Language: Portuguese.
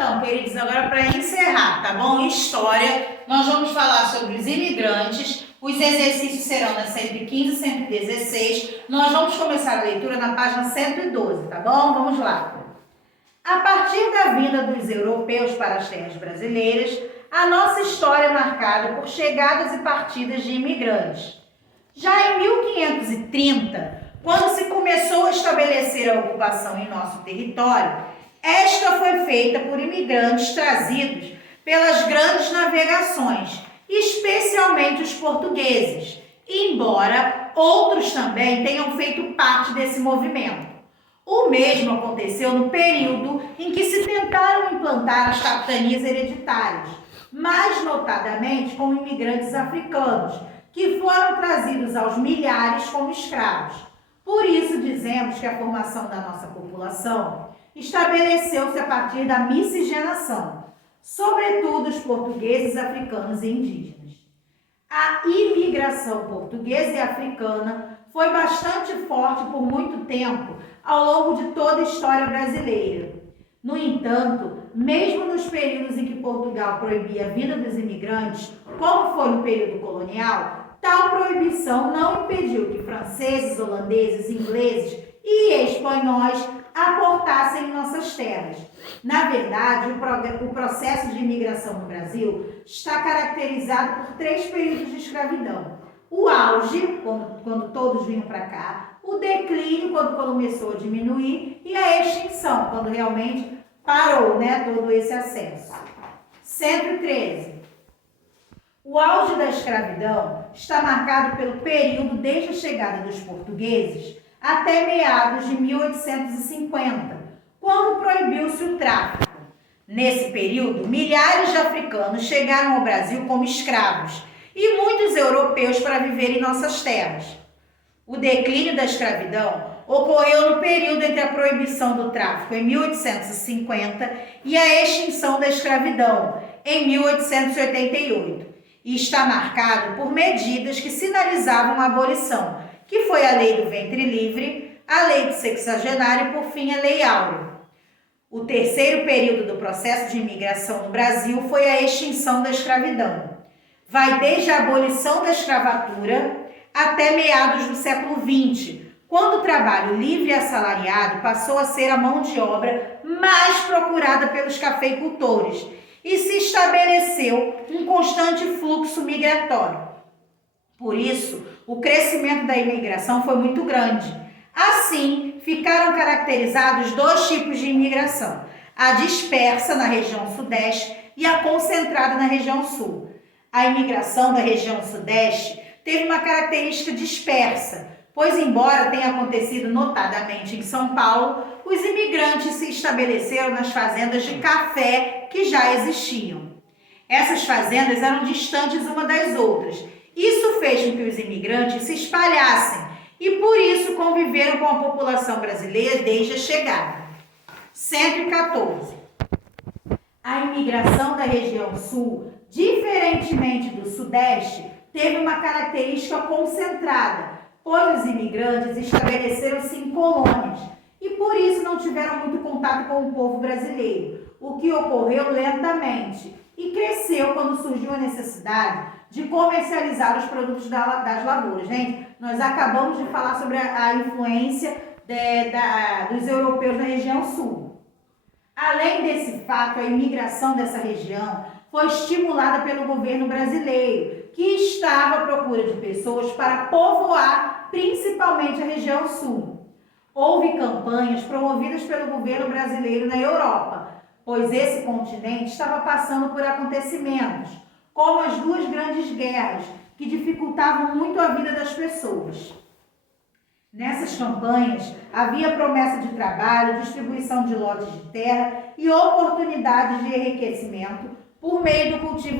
Então, queridos, agora para encerrar, tá bom? História, nós vamos falar sobre os imigrantes. Os exercícios serão nas 115 e 116. Nós vamos começar a leitura na página 112, tá bom? Vamos lá. A partir da vinda dos europeus para as terras brasileiras, a nossa história é marcada por chegadas e partidas de imigrantes. Já em 1530, quando se começou a estabelecer a ocupação em nosso território, esta foi feita por imigrantes trazidos pelas grandes navegações, especialmente os portugueses, embora outros também tenham feito parte desse movimento. O mesmo aconteceu no período em que se tentaram implantar as capitanias hereditárias, mais notadamente com imigrantes africanos, que foram trazidos aos milhares como escravos. Por isso dizemos que a formação da nossa população estabeleceu-se a partir da miscigenação, sobretudo os portugueses, africanos e indígenas. A imigração portuguesa e africana foi bastante forte por muito tempo ao longo de toda a história brasileira. No entanto, mesmo nos períodos em que Portugal proibia a vinda dos imigrantes, como foi no período colonial, tal proibição não impediu que franceses, holandeses, ingleses e espanhóis aportassem em nossas terras. Na verdade, o processo de imigração no Brasil está caracterizado por 3 períodos de escravidão. O auge, quando todos vinham para cá, o declínio, quando começou a diminuir, e a extinção, quando realmente parou, todo esse acesso. 113. O auge da escravidão está marcado pelo período desde a chegada dos portugueses até meados de 1850, quando proibiu-se o tráfico. Nesse período, milhares de africanos chegaram ao Brasil como escravos e muitos europeus para viver em nossas terras. O declínio da escravidão ocorreu no período entre a proibição do tráfico em 1850 e a extinção da escravidão em 1888 e está marcado por medidas que sinalizavam a abolição, que foi a Lei do Ventre Livre, a Lei do Sexagenário e, por fim, a Lei Áurea. O terceiro período do processo de imigração no Brasil foi a extinção da escravidão. Vai desde a abolição da escravatura até meados do século XX, quando o trabalho livre e assalariado passou a ser a mão de obra mais procurada pelos cafeicultores e se estabeleceu um constante fluxo migratório. Por isso, o crescimento da imigração foi muito grande. Assim, ficaram caracterizados 2 tipos de imigração: a dispersa na região sudeste e a concentrada na região sul. A imigração da região sudeste teve uma característica dispersa, pois, embora tenha acontecido notadamente em São Paulo, os imigrantes se estabeleceram nas fazendas de café que já existiam. Essas fazendas eram distantes uma das outras. Isso fez com que os imigrantes se espalhassem e, por isso, conviveram com a população brasileira desde a chegada. 114. A imigração da região sul, diferentemente do sudeste, teve uma característica concentrada, pois os imigrantes estabeleceram-se em colônias e, por isso, não tiveram muito contato com o povo brasileiro, o que ocorreu lentamente e cresceu quando surgiu a necessidade de comercializar os produtos das lavouras. Gente, nós acabamos de falar sobre a influência dos europeus na região sul. Além desse fato, a imigração dessa região foi estimulada pelo governo brasileiro, que estava à procura de pessoas para povoar principalmente a região sul. Houve campanhas promovidas pelo governo brasileiro na Europa, pois esse continente estava passando por acontecimentos, como as 2 grandes guerras, que dificultavam muito a vida das pessoas. Nessas campanhas, havia promessa de trabalho, distribuição de lotes de terra e oportunidades de enriquecimento por meio do cultivo